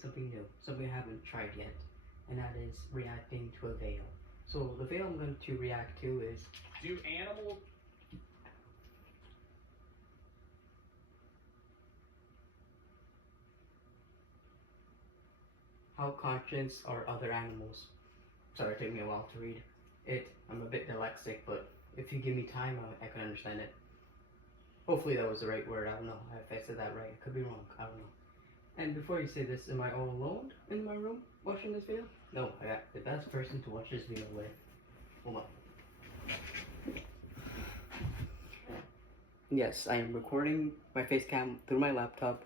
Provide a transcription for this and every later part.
something new, something I haven't tried yet, and that is reacting to a veil. So the veil I'm going to react to is, do animals... how conscious are other animals? Sorry, it took me a while to read it. I'm a bit dyslexic, but if you give me time, I can understand it. Hopefully that was the right word. I don't know if I said that right. I could be wrong. I don't know. And before you say this, am I all alone in my room watching this video? No, I got the best person to watch this video with. Hold on. Yes, I am recording my face cam through my laptop,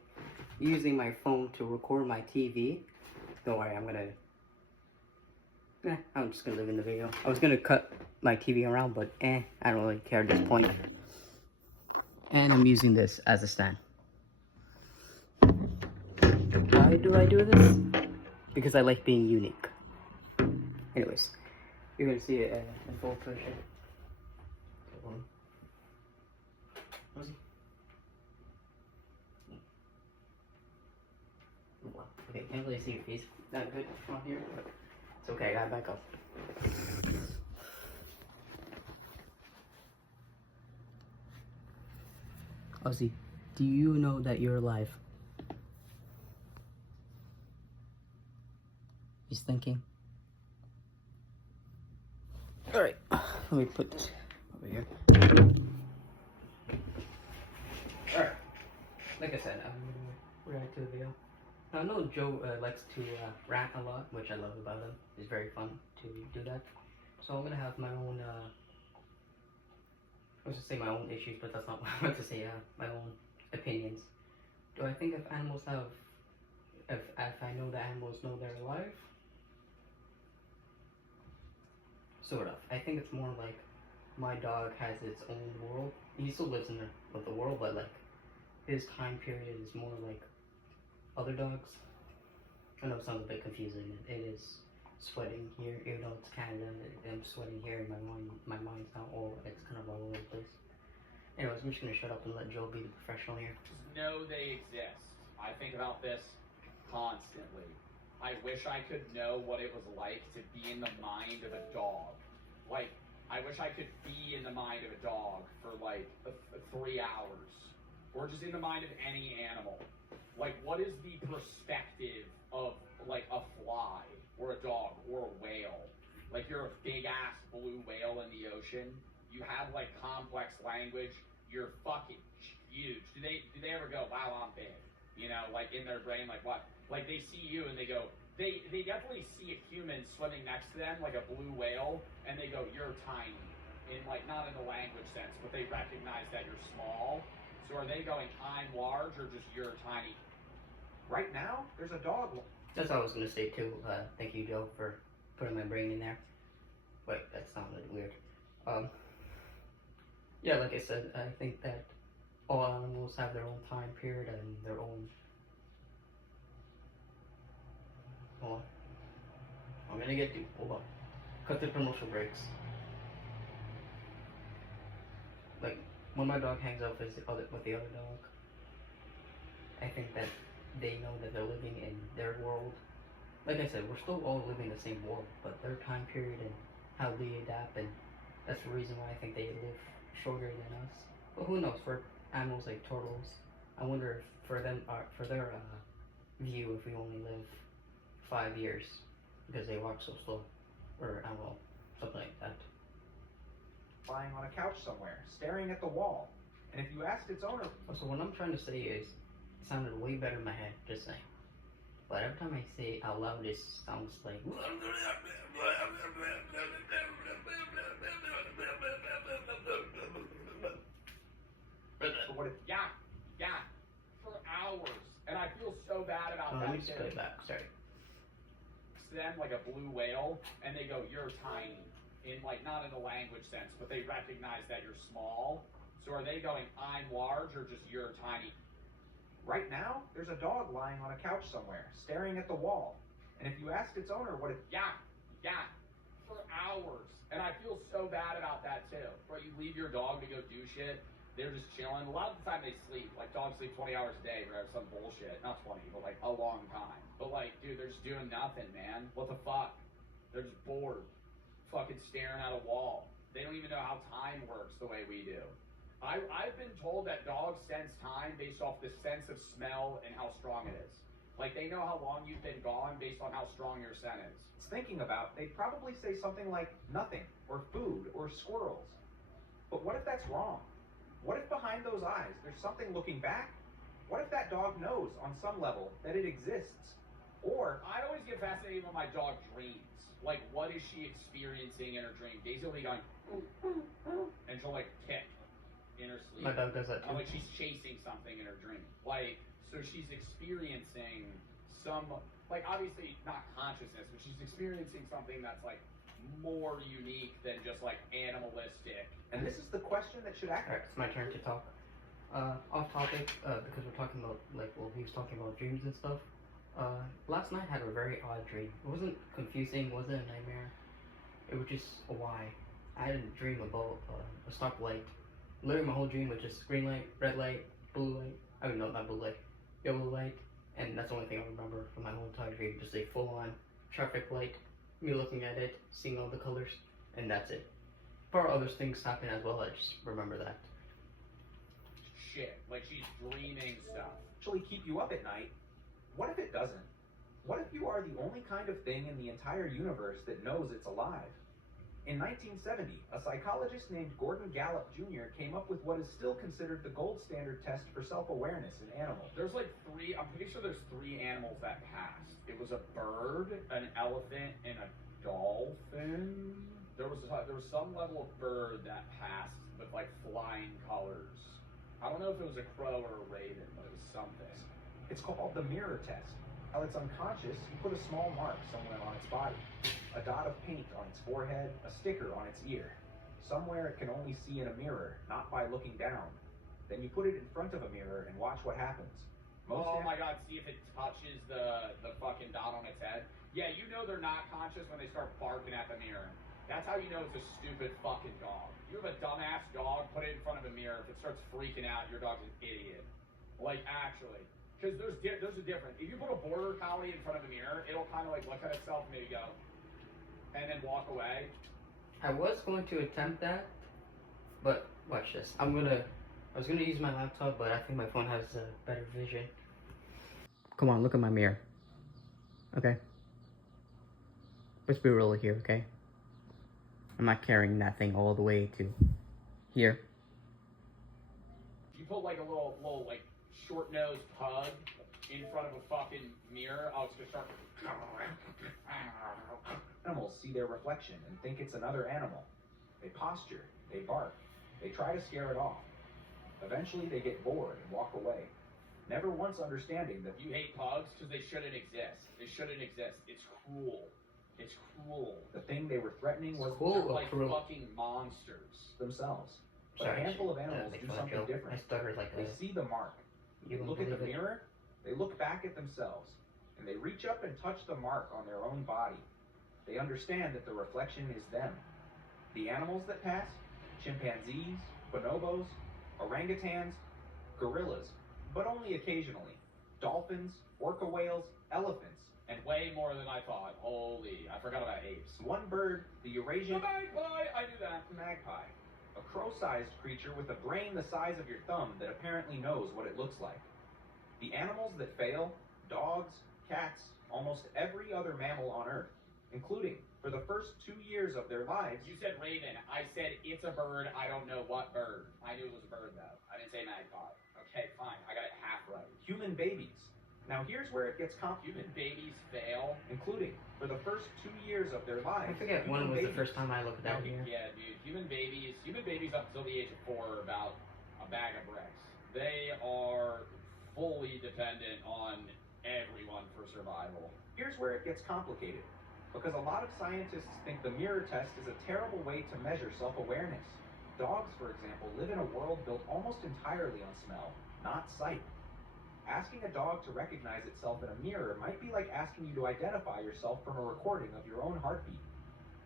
using my phone to record my TV. Don't worry, I'm just gonna live in the video. I was gonna cut my TV around, but I don't really care at this point. And I'm using this as a stand. Why do I do this? Because I like being unique. Anyways, you're gonna see it in full version. Okay, can't really see your face that good from here, but it's okay, I got it back up. Ozzy, do you know that you're alive? He's thinking. Alright, let me put this over here. Alright, like I said, I'm gonna react to the video. Now, I know Joe likes to rant a lot, which I love about him. It's very fun to do that. So I'm gonna have my own, I was gonna say my own issues, but that's not what I want to say, my own opinions. Do I think if animals have, if I know that animals know they're alive? Sort of. I think it's more like my dog has its own world. He still lives in the world, but like his time period is more like other dogs. I know it sounds a bit confusing. It is sweating here, even though it's Canada. I'm sweating here, and my mind's not all. It's kind of all over the place. Anyways, I'm just gonna shut up and let Joe be the professional here. know they exist. I think about this constantly. I wish I could know what it was like to be in the mind of a dog. Like, I wish I could be in the mind of a dog for like 3 hours, or just in the mind of any animal. Like, what is the perspective of like a fly or a dog or a whale? Like, you're a big ass blue whale in the ocean. You have like complex language. You're fucking huge. Do they ever go, wow, I'm big? You know, like in their brain, like what? Like they see you and they go, they definitely see a human swimming next to them, like a blue whale, and they go, you're tiny. In like, not in the language sense, but they recognize that you're small. So are they going, I'm large, or just you're tiny? Right now, there's a dog. That's what I was gonna say too. Thank you, Joe, for putting my brain in there. Wait, that sounded weird. Yeah, like I said, I think that all animals have their own time period and their own. Hold on. I'm gonna get you. Hold on. Cut the commercial breaks. Like when my dog hangs out with the other dog, I think that they know that they're living in their world. Like I said, we're still all living in the same world, but their time period and how they adapt, and that's the reason why I think they live shorter than us. But who knows? For animals like turtles, I wonder if for them, for their view, if we only live 5 years because they walk so slow, or I don't know, something like that. Lying on a couch somewhere, staring at the wall. And if you asked its owner... So what I'm trying to say is, it sounded way better in my head, just saying. But every time I say it out loud, it sounds like... So what if... Yeah, for hours. And I feel so bad about that. Let me just cut it back, sorry. To them, like a blue whale, and they go, you're tiny. In like, not in the language sense, but they recognize that you're small. So are they going, I'm large, or just you're tiny? Right now, there's a dog lying on a couch somewhere, staring at the wall. And if you asked its owner what it... Yeah, for hours. And I feel so bad about that too. Right, you leave your dog to go do shit, they're just chilling. A lot of the time they sleep. Like, dogs sleep 20 hours a day, or some bullshit. Not 20, but like a a long time. But like, dude, they're just doing nothing, man. What the fuck? They're just bored, fucking staring at a wall. They don't even know how time works the way we do. I've been told that dogs sense time based off the sense of smell and how strong it is. Like, they know how long you've been gone based on how strong your scent is. Thinking about, they'd probably say something like nothing, or food, or squirrels. But what if that's wrong? What if behind those eyes there's something looking back? What if that dog knows on some level that it exists? Or I always get fascinated when my dog dreams. Like, what is she experiencing in her dream? Daisy will be going, and she'll like kick in her sleep. My dog does that too. Like she's chasing something in her dream. Like, so she's experiencing some, like, obviously not consciousness, but she's experiencing something that's like more unique than just like animalistic. And this is the question that should act. Alright, it's my turn to talk. Off topic, because we're talking about, like, well, he was talking about dreams and stuff. Last night I had a very odd dream. It wasn't confusing, wasn't a nightmare. It was just a why. I had a dream about a stoplight. Literally my whole dream was just green light, red light, blue light. I mean, no, not blue light, yellow light. And that's the only thing I remember from my whole entire dream. Just a full-on traffic light, me looking at it, seeing all the colors, and that's it. Far other things happen as well, I just remember that. Shit, like she's dreaming stuff. Actually keep you up at night. What if it doesn't? What if you are the only kind of thing in the entire universe that knows it's alive? In 1970, a psychologist named Gordon Gallup Jr. came up with what is still considered the gold standard test for self-awareness in animals. There's like three, I'm pretty sure there's three animals that passed. It was a bird, an elephant, and a dolphin. There was some level of bird that passed with like flying colors. I don't know if it was a crow or a raven, but it was something. It's called the mirror test. While it's unconscious, you put a small mark somewhere on its body. A dot of paint on its forehead, a sticker on its ear. Somewhere it can only see in a mirror, not by looking down. Then you put it in front of a mirror and watch what happens. Oh my god, see if it touches the fucking dot on its head. Yeah, you know they're not conscious when they start barking at the mirror. That's how you know it's a stupid fucking dog. You have a dumbass dog, put it in front of a mirror. If it starts freaking out, your dog's an idiot. Like, actually. Because there's a difference. If you put a border collie in front of a mirror, it'll kind of like look at itself and maybe go, and then walk away. I was going to attempt that, but watch this. I was gonna use my laptop, but I think my phone has better vision. Come on, look at my mirror. Okay. Let's be real here, okay? I'm not carrying that thing all the way to here. You put like a little like short-nosed pug in front of a fucking mirror, oh, it's gonna start. Animals see their reflection and think it's another animal. They posture, they bark, they try to scare it off. Eventually they get bored and walk away, never once understanding that You hate pugs because they shouldn't exist. They shouldn't exist. It's cruel. It's cruel. the thing they were threatening was Cool. They're or like cruel? fucking monsters. themselves. But Sorry, a handful of that animals makes do fun, something Joe. different. I stuttered like They that. see the mark. They You wouldn't look at the believe it. mirror, they look back at themselves, and they reach up and touch the mark on their own body. They understand that the reflection is them. The animals that pass, chimpanzees, bonobos, orangutans, gorillas, but only occasionally, dolphins, orca whales, elephants, And way more than I thought. Holy, I forgot about apes. one bird, the Eurasian Magpie, I knew that. magpie, a crow-sized creature with a brain the size of your thumb that apparently knows what it looks like. The animals that fail, dogs, cats, almost every other mammal on Earth, including, for the first 2 years of their lives, You said raven. I said it's a bird. I don't know what bird. I knew it was a bird though. I didn't say magpie. Okay, fine. I got it half right. human babies. Now here's where it gets Human complicated, babies fail. including, for the first 2 years of their lives, I forget human when was the babies- first time I looked No, at here. yeah, dude. Human babies up until the age of 4 are about a bag of bricks. They are fully dependent on everyone for survival. Here's where it gets complicated, because a lot of scientists think the mirror test is a terrible way to measure self-awareness. Dogs, for example, live in a world built almost entirely on smell, not sight. Asking a dog to recognize itself in a mirror might be like asking you to identify yourself from a recording of your own heartbeat.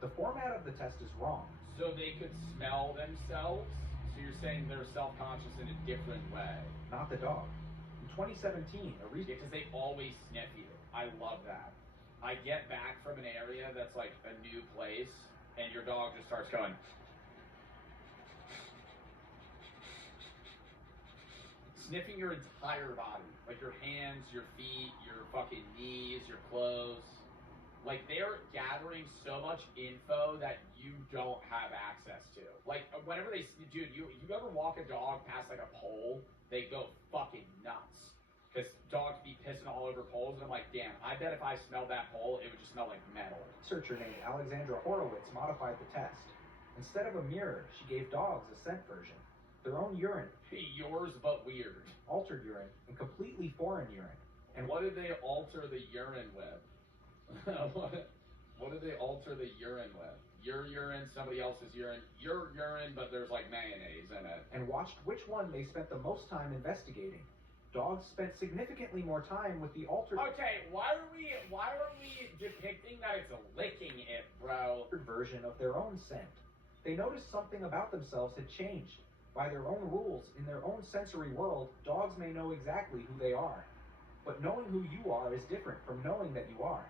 The format of the test is wrong. So they could smell themselves? So you're saying they're self-conscious in a different way? Not the dog. In 2017, a Because they always sniff you. I love that. I get back from an area that's like a new place, and your dog just starts going. Sniffing your entire body. Like your hands, your feet, your fucking knees, your clothes. Like they're gathering so much info that you don't have access to. Like whenever they, dude, you ever walk a dog past like a pole, they go fucking nuts. Because dogs be pissing all over poles, and I'm like, damn, I bet if I smelled that pole, it would just smell like metal. researcher named Alexandra Horowitz modified the test. Instead of a mirror, she gave dogs a scent version. Their own urine, Yours, but weird. altered urine, and completely foreign urine. And what did they alter the urine with? what did they alter the urine with? Your urine, somebody else's urine, your urine, but there's like mayonnaise in it. And watched which one they spent the most time investigating. Dogs spent significantly more time with the altered Okay, why are we depicting that it's licking it, bro? version of their own scent. They noticed something about themselves had changed. By their own rules, in their own sensory world, dogs may know exactly who they are. But knowing who you are is different from knowing that you are.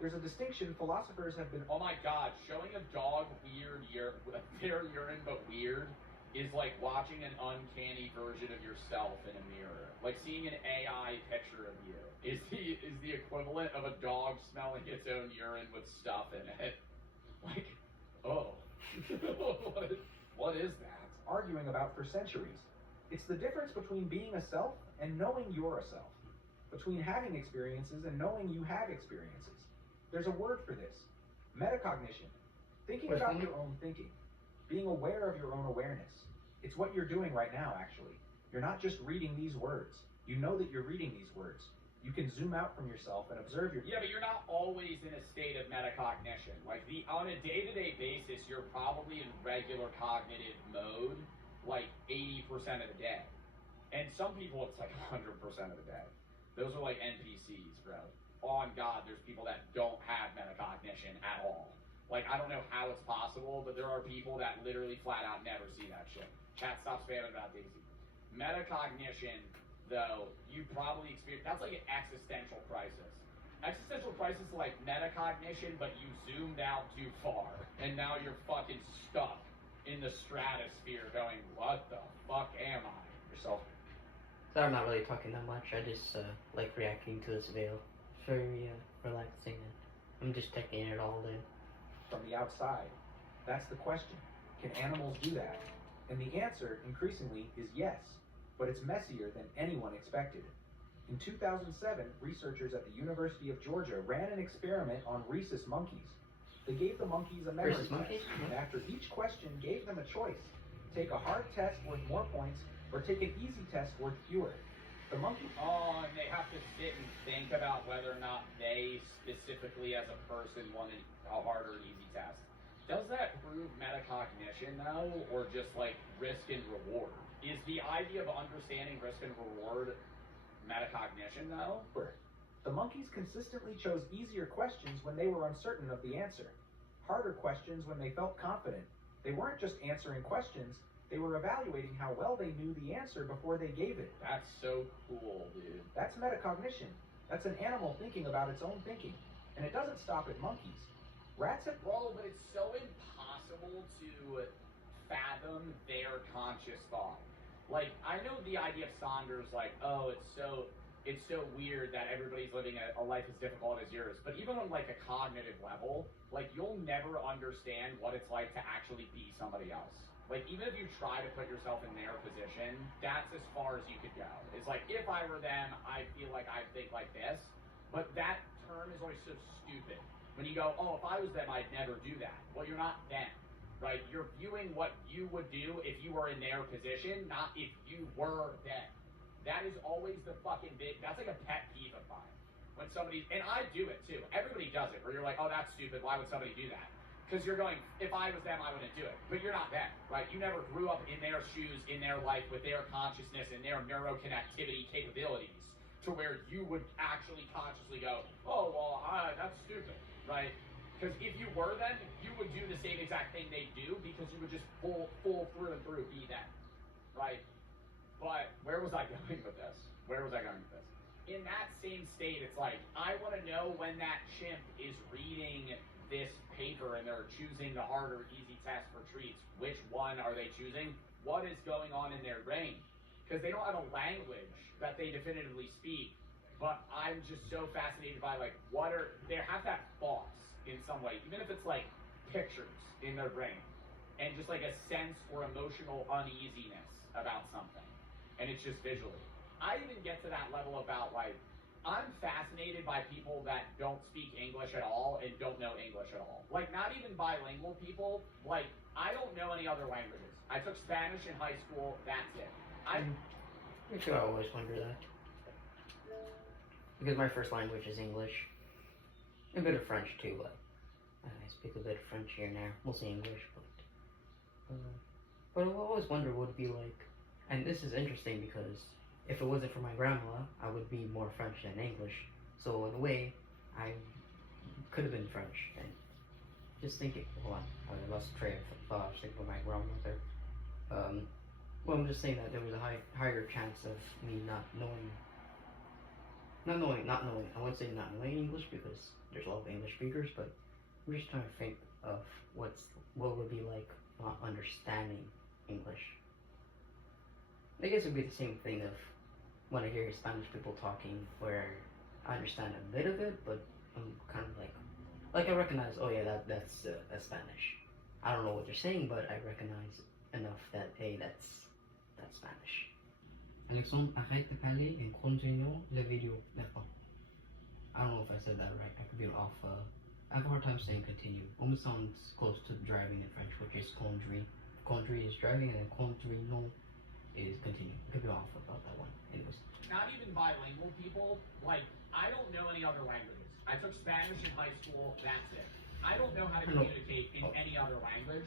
There's a distinction philosophers have been... Oh my god, showing a dog their urine but weird is like watching an uncanny version of yourself in a mirror. Like seeing an AI picture of you is the equivalent of a dog smelling its own urine with stuff in it. Like, oh. What is that? arguing about for centuries. It's the difference between being a self and knowing you're a self. Between having experiences and knowing you have experiences. There's a word for this. Metacognition. Thinking about your own thinking. Being aware of your own awareness. It's what you're doing right now, actually. You're not just reading these words. You know that you're reading these words. You can zoom out from yourself and observe your... Yeah, but you're not always in a state of metacognition. Like, on a day-to-day basis, you're probably in regular cognitive mode, like, 80% of the day. And some people, it's like 100% of the day. Those are like NPCs, bro. On God, there's people that don't have metacognition at all. Like, I don't know how it's possible, but there are people that literally flat out never see that shit. Chat, stop spamming about Daisy. Metacognition, though, you probably experience, that's like an existential crisis. Existential crisis is like metacognition, but you zoomed out too far, and now you're fucking stuck in the stratosphere going, what the fuck am I? yourself. So I'm not really talking that much. I just like reacting to this video. It's very relaxing, and I'm just taking it all in. From the outside. That's the question. Can animals do that? And the answer, increasingly, is yes. But it's messier than anyone expected. In 2007, researchers at the University of Georgia ran an experiment on rhesus monkeys. They gave the monkeys a memory Rhesus monkeys? test, and after each question gave them a choice. Take a hard test worth more points, or take an easy test worth fewer. The monkey... Oh, and they have to sit and think about whether or not they specifically as a person wanted a hard or easy test. Does that prove metacognition, though, or just like risk and reward? Is the idea of understanding risk and reward metacognition, though? The monkeys consistently chose easier questions when they were uncertain of the answer. Harder questions when they felt confident. They weren't just answering questions, they were evaluating how well they knew the answer before they gave it. That's so cool, dude. That's metacognition. That's an animal thinking about its own thinking. And it doesn't stop at monkeys. Rats have... Bro, but it's so impossible to fathom their conscious thought. Like, I know the idea of Saunders, like, oh, it's so weird that everybody's living a life as difficult as yours. But even on, like, a cognitive level, like, you'll never understand what it's like to actually be somebody else. Like, even if you try to put yourself in their position, that's as far as you could go. It's like, if I were them, I feel like I'd think like this. But that term is always so stupid. When you go, oh, if I was them, I'd never do that. Well, you're not them, right? You're viewing what you would do if you were in their position, not if you were them. That is always the fucking that's like a pet peeve of mine. When somebody, and I do it too. Everybody does it, where you're like, oh, that's stupid. Why would somebody do that? Because you're going, if I was them, I wouldn't do it. But you're not them, right? You never grew up in their shoes, in their life, with their consciousness and their neuroconnectivity capabilities to where you would actually consciously go, oh, well, that's stupid, right? Because if you were them, you would do the same exact thing they do because you would just full through and through be them, right? But where was I going with this? where was I going with this? In that same state, it's like, I want to know when that chimp is reading this paper and they're choosing the hard or easy test for treats. Which one are they choosing? What is going on in their brain? Because they don't have a language that they definitively speak. But I'm just so fascinated by, like, they have to have thoughts in some way, even if it's like pictures in their brain, and just like a sense or emotional uneasiness about something. And it's just visually. I even get to that level about, like, I'm fascinated by people that don't speak English at all and don't know English at all. Like, not even bilingual people. Like, I don't know any other languages. I took Spanish in high school, that's it. I always wonder that. Because my first language is English. A bit of French too, but I speak a bit of French here and there. Mostly English, but I always wonder what it'd be like. And this is interesting because if it wasn't for my grandma, I would be more French than English. So in a way, I could have been French. And just thinking, hold on, I lost train of thought. I was thinking about my grandmother. Well, I'm just saying that there was a higher chance of me not knowing. I wouldn't say not knowing English because there's a lot of English speakers, but I'm just trying to think of what would be like not understanding English. I guess it would be the same thing of when I hear Spanish people talking where I understand a bit of it, but I'm kind of like I recognize, oh yeah, that's Spanish. I don't know what they're saying, but I recognize enough that, hey, that's Spanish. Alexandre, arrête de parler et continue la vidéo maintenant. I don't know if I said that right. I could be off. I have a hard time saying continue. Almost sounds close to driving in French, which is conduire. Conduire is driving, and then continuer is continue. I could be off about that one. Anyways. Not even bilingual people. Like, I don't know any other languages. I took Spanish in high school, that's it. I don't know how to communicate in any other language.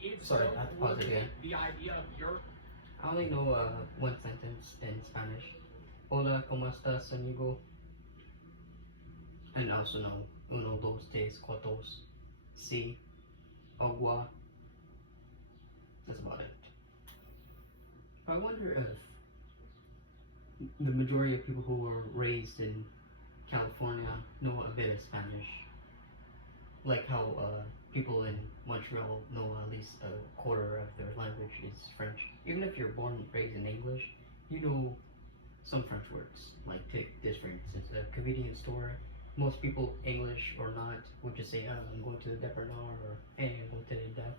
It's Sorry, so I have to cool pause to again. me, the idea of your I only know one sentence in Spanish. Hola, ¿cómo estás, amigo? And I also know uno, dos, tres, cuatro, sí, agua. That's about it. I wonder if the majority of people who were raised in California know a bit of Spanish. Like how people in Montreal know at least a quarter of their language is French. Even if you're born and raised in English, you know some French words. Like take this for instance, a convenience store. Most people, English or not, would just say, oh, I'm going to the dépanneur, or hey, I'm going to the Dep.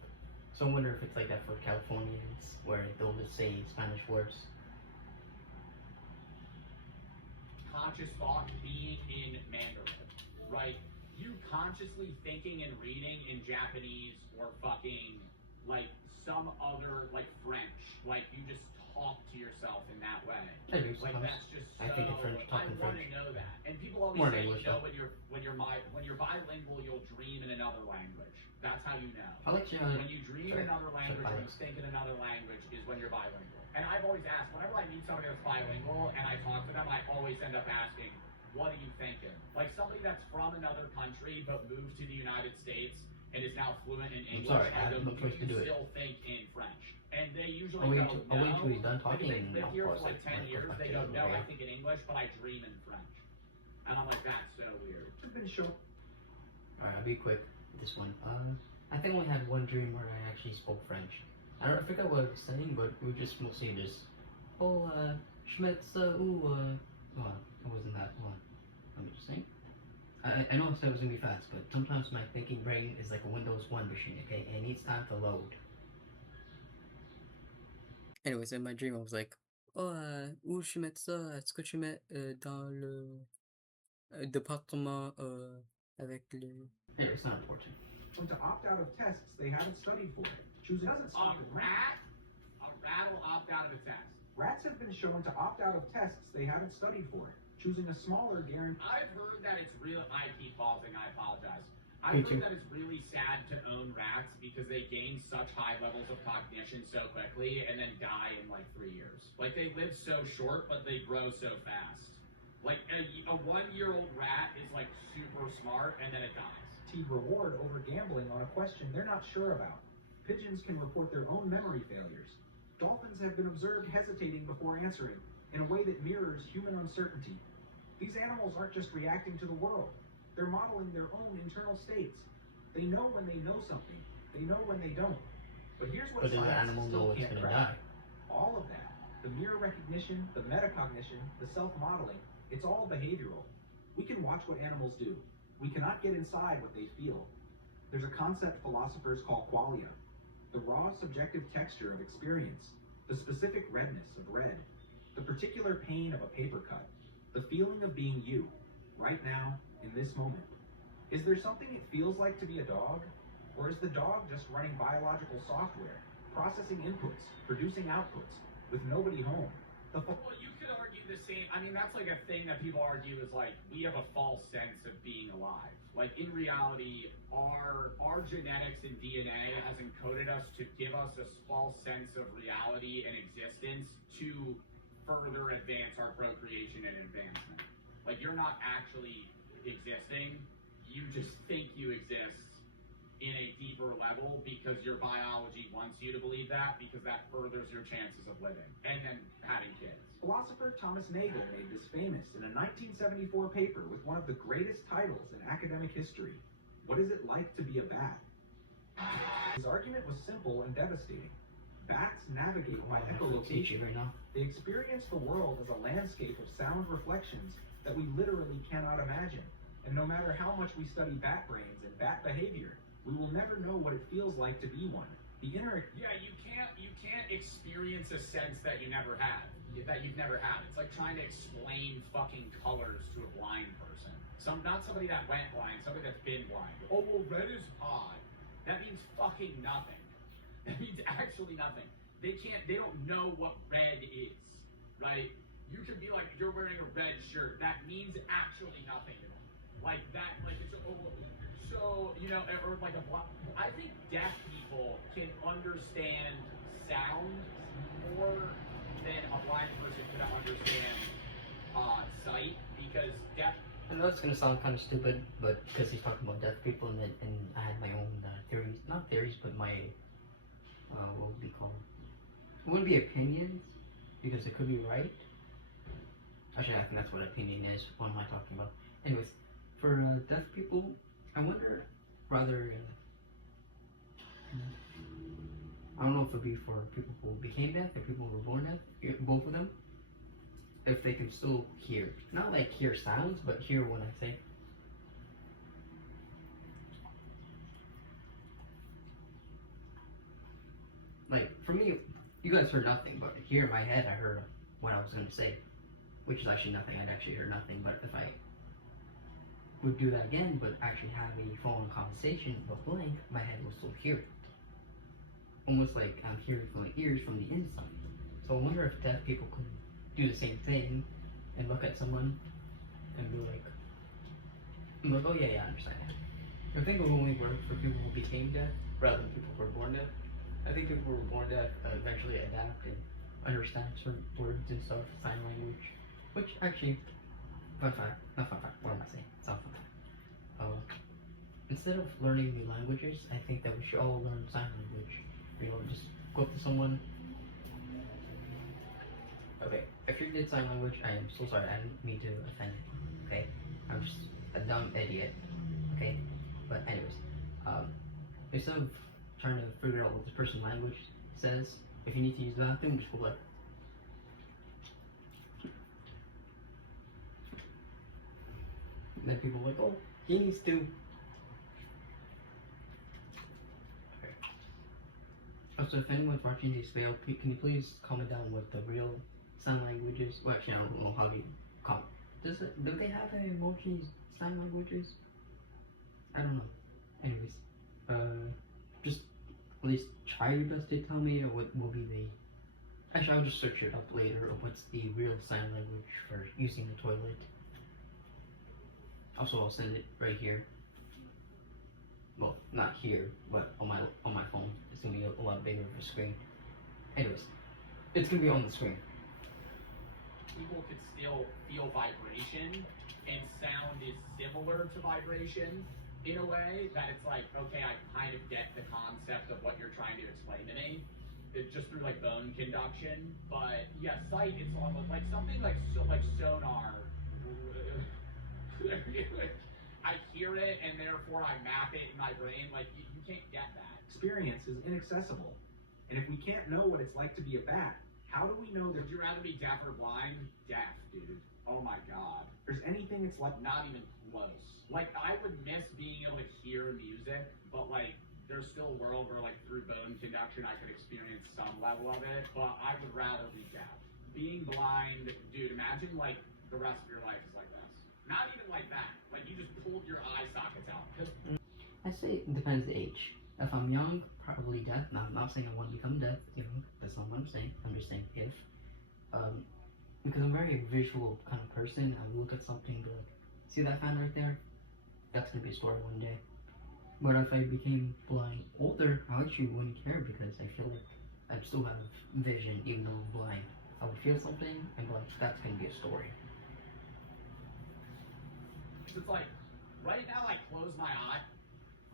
So I wonder if it's like that for Californians, where they'll just say Spanish words. conscious thought being in Mandarin, right? You consciously thinking and reading in Japanese or fucking like some other like French, like you just talk to yourself in that way. I do Like sometimes. that's just so. I think in French, I talking want to French. know that, and people always More say, English, you know, though. when you're bilingual, you'll dream in another language. That's how you know. I like to. When you dream in another language or you Alex. think in another language is when you're bilingual. And I've always asked, whenever I meet somebody that's bilingual and I talk to them, I always end up asking, what are you thinking? Like somebody that's from another country but moved to the United States and is now fluent in English, sorry, I I have go, no do choice to you do it. still think in French? And they usually I'll wait go, till he's done Like, talking, if and they I'll live here pause for like it. 10 years, Back they to go, the no, video. I think in English, but I dream in French. And I'm like, that's so weird. It's been shown. Alright, I'll be quick. This one. I think I only had one dream where I actually spoke French. I forgot what I was saying, but we were just mostly just, schmetze, well, it wasn't that one. I'm just saying. I know I said it was gonna be fast, but sometimes my thinking brain is like a Windows 1 machine, okay? And it needs time to load. Anyways, in my dream I was like, où je mets ça? Est-ce que tu mets dans le département avec le... Hey, it's not important. To opt out of tests they haven't studied for. Choosing doesn't stop at rats. A rat will opt out of a test. Rats have been shown to opt out of tests they haven't studied for, choosing a smaller guarantee. I've heard that it's real. I keep pausing. I apologize. Me I've too. heard that it's really sad to own rats because they gain such high levels of cognition so quickly and then die in like 3 years. Like they live so short, but they grow so fast. Like a 1-year-old rat is like super smart and then it dies. Reward over gambling on a question they're not sure about. Pigeons can report their own memory failures. Dolphins have been observed hesitating before answering, in a way that mirrors human uncertainty. These animals aren't just reacting to the world. They're modeling their own internal states. They know when they know something. They know when they don't. But here's what But does the science animal still know it's can't gonna crack. die? All of that, the mirror recognition, the metacognition, the self-modeling, it's all behavioral. We can watch what animals do. We cannot get inside what they feel. There's a concept philosophers call qualia, the raw subjective texture of experience, the specific redness of red, the particular pain of a paper cut, the feeling of being you, right now, in this moment. Is there something it feels like to be a dog? Or is the dog just running biological software, processing inputs, producing outputs, with nobody home? Well, you could argue the same. I mean, that's like a thing that people argue is like, we have a false sense of being alive. Like, in reality, our genetics and DNA has encoded us to give us a false sense of reality and existence to further advance our procreation and advancement. Like, you're not actually existing. You just think you exist in a deeper level because your biology wants you to believe that, because that furthers your chances of living and then having kids. Philosopher Thomas Nagel made this famous in a 1974 paper with one of the greatest titles in academic history. What is it like to be a bat? His argument was simple and devastating. Bats navigate by echolocation. Right now. They experience the world as a landscape of sound reflections that we literally cannot imagine. And no matter how much we study bat brains and bat behavior, we will never know what it feels like to be one. The inner... Yeah, you can't experience a sense that you never had, that you've never had. It's like trying to explain fucking colors to a blind person. Not somebody that went blind, somebody that's been blind. Oh, well, red is odd. That means fucking nothing. That means actually nothing. They don't know what red is, right? You could be like, you're wearing a red shirt. That means actually nothing at all. Like that, like it's so, you know, or like a block. I think deaf people can understand sound more than a blind person could understand sight, because deaf. I know it's gonna sound kind of stupid, but because he's talking about deaf people, and I had my own theories, not theories, but my what would be called? It wouldn't be opinions, because it could be right. Actually, I think that's what opinion is. What am I talking about? Anyways, for deaf people, I wonder, rather, I don't know if it'd be for people who became deaf or people who were born deaf, both of them, if they can still hear. Not like hear sounds, but hear what I say. Like, for me, you guys heard nothing, but here in my head I heard what I was going to say, which is actually nothing. I'd actually hear nothing, but if I would do that again, but actually have a phone conversation, but blank, my head will still hear it. Almost like I'm hearing from my ears from the inside. So I wonder if deaf people could do the same thing and look at someone and be like, oh yeah, I understand that. I think it would only work for people who became deaf rather than people who were born deaf. I think people who were born deaf eventually adapt and understand certain words and stuff, sign language, which actually, not fun fact, what am I saying? It's not fun fact. Instead of learning new languages, I think that we should all learn sign language. You know, just go up to someone. Okay, if you did sign language, I am so sorry. I didn't mean to offend you. Okay, I'm just a dumb idiot. Okay, but anyways, instead of trying to figure out what this person's language says, if you need to use the bathroom, just go like. And then people are like, oh, he needs to. Okay. Also, if anyone's watching this video, can you please comment down what the real sign languages? Well, actually, I don't know how you call it. Do they have emoji sign languages? I don't know. Anyways, just at least try your best to tell me what will be the. Actually, I'll just search it up later. Or what's the real sign language for using the toilet? Also, I'll send it right here. Well, not here, but on my phone. It's gonna be a lot bigger of a screen. Anyways, it's gonna be on the screen. People could still feel vibration, and sound is similar to vibration in a way that it's like, okay, I kind of get the concept of what you're trying to explain to me. It's just through like bone conduction. But yeah, sight, it's almost like something like sonar. I hear it and therefore I map it in my brain. Like you can't get that. Experience is inaccessible. And if we can't know what it's like to be a bat, how do we know that Would you rather be deaf or blind? Deaf, dude. Oh my god. there's anything it's like? Not even close. Like, I would miss being able to hear music, but like, there's still a world where like through bone conduction I could experience some level of it, but I would rather be deaf. Being blind, dude, imagine like the rest of your life is like this. Not even like that. Like, you just pulled your eye sockets out. I say it depends the age. If I'm young, probably deaf. Now, I'm not saying I want to become deaf, that's not what I'm saying. I'm just saying if. Because I'm a very visual kind of person. I look at something and be like, see that fan right there? That's going to be a story one day. But if I became blind older, I actually wouldn't care because I feel like I'd still have vision even though I'm blind. I would feel something and be like, that's going to be a story. It's like, right now I close my eye.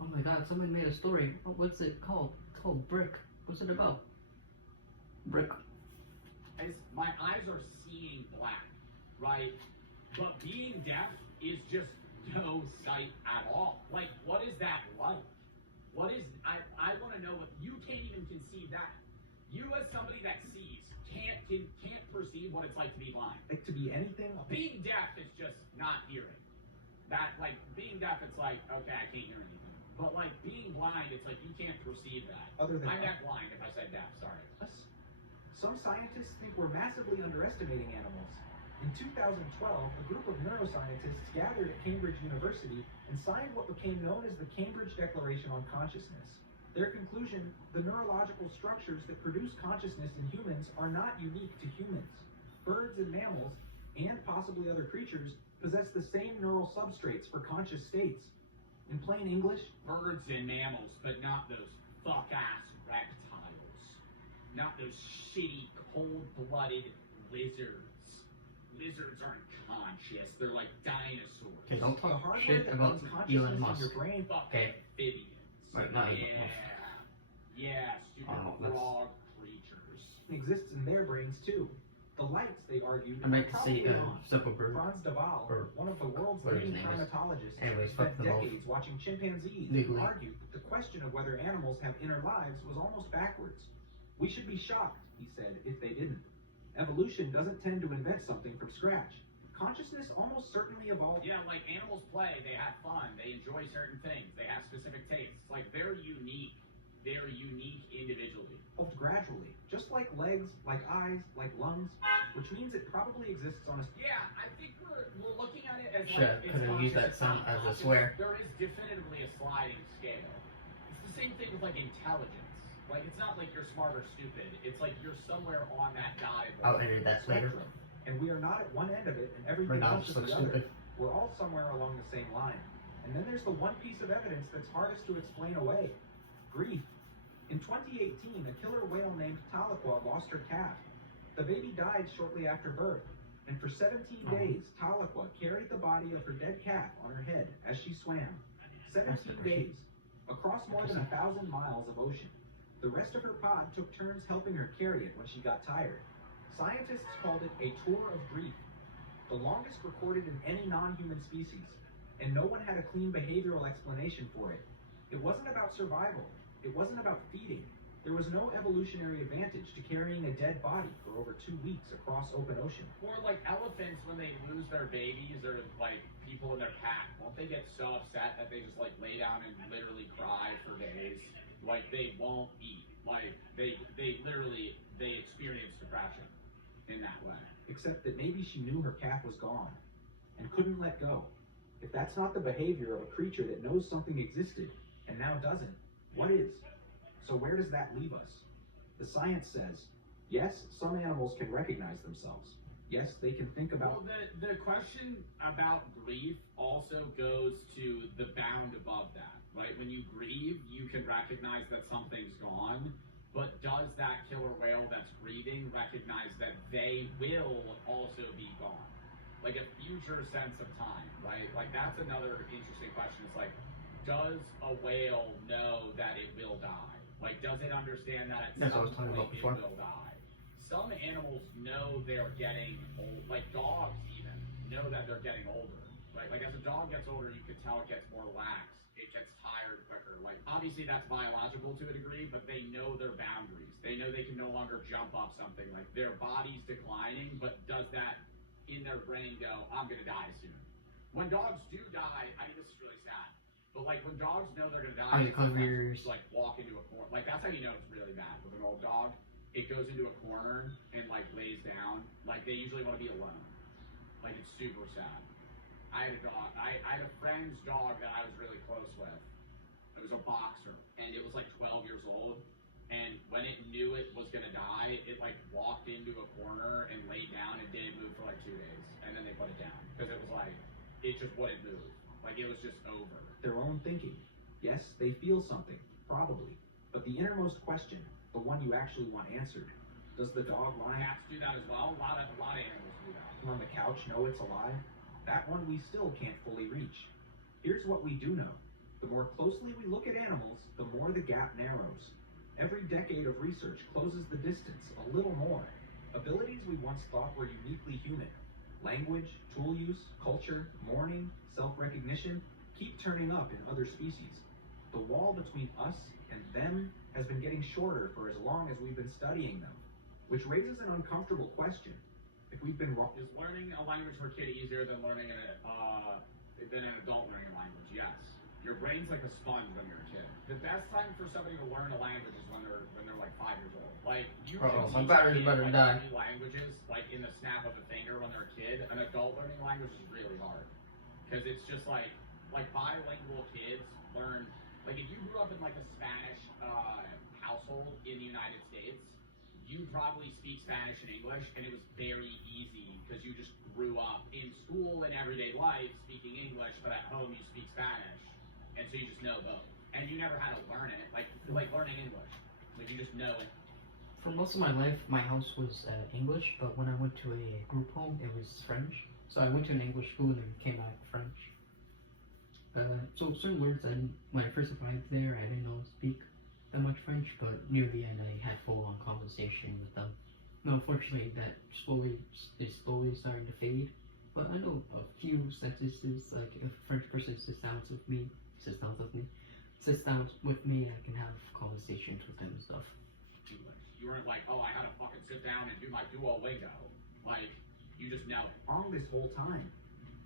Oh my god, someone made a story. What's it called? It's called Brick. What's it about? Brick. My eyes are seeing black, right? But being deaf is just no sight at all. Like, what is that like? What is, I want to know what, you can't even conceive that. You as somebody that sees, can't perceive what it's like to be blind. Like to be anything? Being deaf is just not hearing. That, like, being deaf, it's like, okay, I can't hear anything. But, like, being blind, it's like, you can't perceive that. Other than I'm not blind if I said deaf, sorry. Some scientists think we're massively underestimating animals. In 2012, a group of neuroscientists gathered at Cambridge University and signed what became known as the Cambridge Declaration on Consciousness. Their conclusion, the neurological structures that produce consciousness in humans are not unique to humans. Birds and mammals, and possibly other creatures, possess the same neural substrates for conscious states. In plain English, Birds and mammals, but not those fuck-ass reptiles. Not those shitty, cold-blooded lizards. Lizards aren't conscious. They're like dinosaurs. Okay, don't the talk hardware shit that about runs consciousness Elon in Musk. your brain. Okay. Amphibians. Right, not Elon Yeah. Musk. Yeah, stupid Oh, that's- frog creatures. Exists in their brains too. The lights, they argued, I meant are to say probably wrong. Zuckerberg. Franz Daval, or one of the world's whatever his leading name is. primatologists, Anyways, fuck spent them both. decades watching chimpanzees Legally. and argued that the question of whether animals have inner lives was almost backwards. We should be shocked, he said, if they didn't. Evolution doesn't tend to invent something from scratch. Consciousness almost certainly evolved. Yeah, like animals play, they have fun, they enjoy certain things, they have specific tastes. Like, they're unique individually. Evolved gradually, just like legs, like eyes, like lungs, which means it probably exists on a Yeah, I think we're looking at it as Shit, like it's couldn't use that it's sound not as a conscious. swear. There is definitively a sliding scale. It's the same thing with like intelligence. Like, it's not like you're smart or stupid. It's like you're somewhere on that dotted line. I'll edit that later. spectrum, and we are not at one end of it and Right everything now, else it's at so the other. stupid. We're all somewhere along the same line. And then there's the one piece of evidence that's hardest to explain away: grief. In 2018, a killer whale named Tahlequah lost her calf. The baby died shortly after birth, and for 17 days, Tahlequah carried the body of her dead calf on her head as she swam. 17 days, across more than 1,000 miles of ocean. The rest of her pod took turns helping her carry it when she got tired. Scientists called it a tour of grief, the longest recorded in any non-human species, and no one had a clean behavioral explanation for it. It wasn't about survival. It wasn't about feeding. There was no evolutionary advantage to carrying a dead body for over 2 weeks across open ocean. Or like elephants, when they lose their babies or like people in their pack, won't they get so upset that they just like lay down and literally cry for days? Like, they won't eat. Like, they literally, they experience depression in that way. Except that maybe she knew her calf was gone and couldn't let go. If that's not the behavior of a creature that knows something existed and now doesn't, what is? So where does that leave us? The science says, yes, some animals can recognize themselves. Yes, they can think about... Well, the question about grief also goes to the bound above that, right? When you grieve, you can recognize that something's gone, but does that killer whale that's grieving recognize that they will also be gone? Like a future sense of time, right? Like, that's another interesting question. It's like, does a whale know that it will die? Like, does it understand that That's at what I was some talking point about before. it will die? Some animals know they're getting old, like dogs even know that they're getting older. Right? Like as a dog gets older, you can tell it gets more lax. It gets tired quicker. Like obviously that's biological to a degree, but they know their boundaries. They know they can no longer jump off something. Like their body's declining, but does that in their brain go, I'm gonna die soon? When dogs do die, I mean this is really sad. But like when dogs know they're gonna die, Oh, covers. like walk into a corner. Like that's how you know it's really bad with an old dog. It goes into a corner and like lays down. Like they usually want to be alone. Like it's super sad. I had a dog. I had a friend's dog that I was really close with. It was a boxer, and it was like 12 years old. And when it knew it was gonna die, it like walked into a corner and laid down and didn't move for like 2 days, and then they put it down because it was like it just wouldn't move. Like it was just over. Their own thinking. Yes, they feel something, probably. But the innermost question, the one you actually want answered, does the dog lie Cats do that as well. A lot of animals do that. on the couch know it's a lie? That one we still can't fully reach. Here's what we do know. The more closely we look at animals, the more the gap narrows. Every decade of research closes the distance a little more. Abilities we once thought were uniquely human, language, tool use, culture, mourning, self-recognition, keep turning up in other species. The wall between us and them has been getting shorter for as long as we've been studying them, which raises an uncomfortable question. If we've been wrong, Is learning a language for a kid easier than learning than an adult learning a language? Yes. Your brain's like a sponge when you're a kid. The best time for somebody to learn a language is when they're like 5 years old. Like you can my teach battery's a kid, about to like, die. new languages like in the snap of a finger when they're a kid. An adult learning language is really hard because it's just like bilingual kids learn. Like if you grew up in like a Spanish household in the United States, you probably speak Spanish and English, and it was very easy because you just grew up in school and everyday life speaking English, but at home you speak Spanish, and so you just know both. And you never had to learn it, like learning English. Like you just know it. For most of my life, my house was English, but when I went to a group home, it was French. So I went to an English school and came out French. So certain words, when I first arrived there, I didn't know how to speak that much French, but near the end, I had full-on conversation with them. No, unfortunately, that is slowly starting to fade. But I know a few sentences, like if a French person sits down with me, I can have conversations with them and stuff. English. You weren't like, oh, I had to fucking sit down and do my Duolingo. Like, you just know it. wrong this whole time.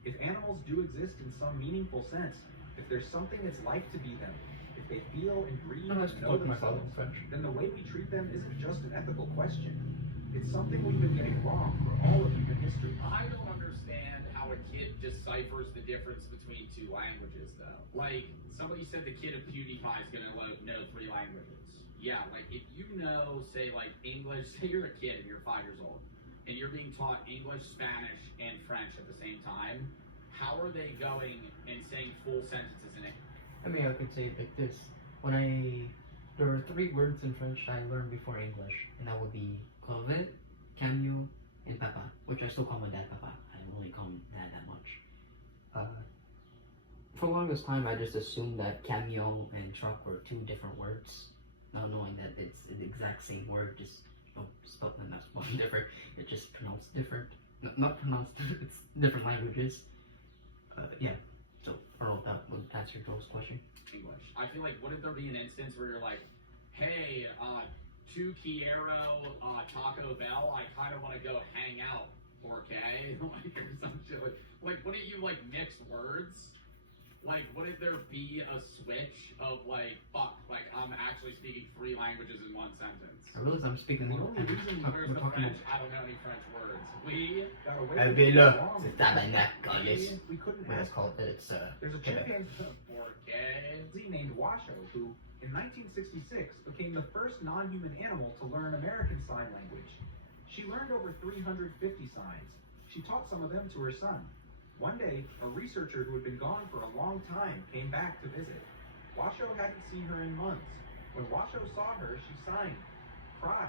If animals do exist in some meaningful sense, if there's something it's like to be them, if they feel and breathe No, I was and know talking to my father themselves, in French. then the way we treat them isn't just an ethical question. It's something we've been getting wrong for all of human history. I don't understand how a kid deciphers the difference between two languages, though. Like, somebody said the kid of PewDiePie is going to know 3 languages. Yeah, like, if you know, say, like, English, say you're a kid and you're 5 years old, and you're being taught English, Spanish, and French at the same time, how are they going and saying full sentences in it? I mean, I could say it like this. There are 3 words in French that I learned before English, and that would be crevette, camion, and papa, which I still call my dad papa. I only call him dad that much. For the longest time, I just assumed that camion and truck were 2 different words, not knowing that it's the exact same word, just spelled in that's one different. It's just pronounced different. Not pronounced, it's different languages. Yeah. So, I don't know if that would answer Joe's question. English. I feel like, wouldn't there be an instance where you're like, hey, to Quiero, Taco Bell, I kind of want to go hang out, okay? Like, or some shit like, wouldn't you, like, mix words? Like, wouldn't there be a switch of, like, fuck, like, I'm actually speaking 3 languages in 1 sentence? I realize I'm speaking The more. only reason Where's We're the talking French? I don't know any French words. We got away I with will, it long c'est tabarnak, ago, we couldn't What ask. it's called? It's There's a Quebec. chimpanzee named Washoe who, in 1966, became the first non-human animal to learn American Sign Language. She learned over 350 signs. She taught some of them to her son. One day, a researcher who had been gone for a long time came back to visit. Washoe hadn't seen her in months. When Washoe saw her, she signed, "Cry."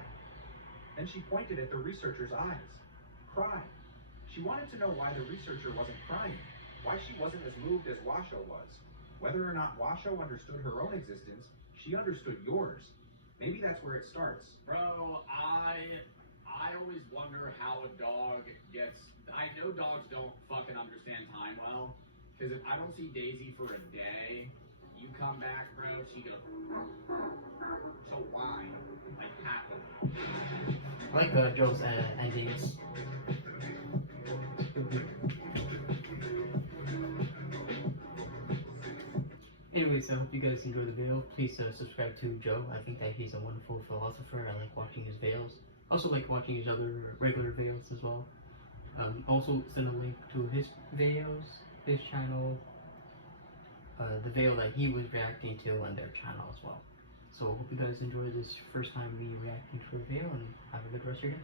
Then she pointed at the researcher's eyes. "Cry." She wanted to know why the researcher wasn't crying, why she wasn't as moved as Washoe was. Whether or not Washoe understood her own existence, she understood yours. Maybe that's where it starts. Bro, I always wonder how a dog gets. I know dogs don't fucking understand time well, because if I don't see Daisy for a day, you come back, bro, she goes. She'll whine like happily. I like Joe's endings. Anyways, I hope you guys enjoyed the video. Please subscribe to Joe. I think that he's a wonderful philosopher. I like watching his videos. Also like watching his other regular videos as well. Also send a link to his videos, his channel, the video that he was reacting to on their channel as well. So I hope you guys enjoy this first time me reacting to a video, and have a good rest of your day.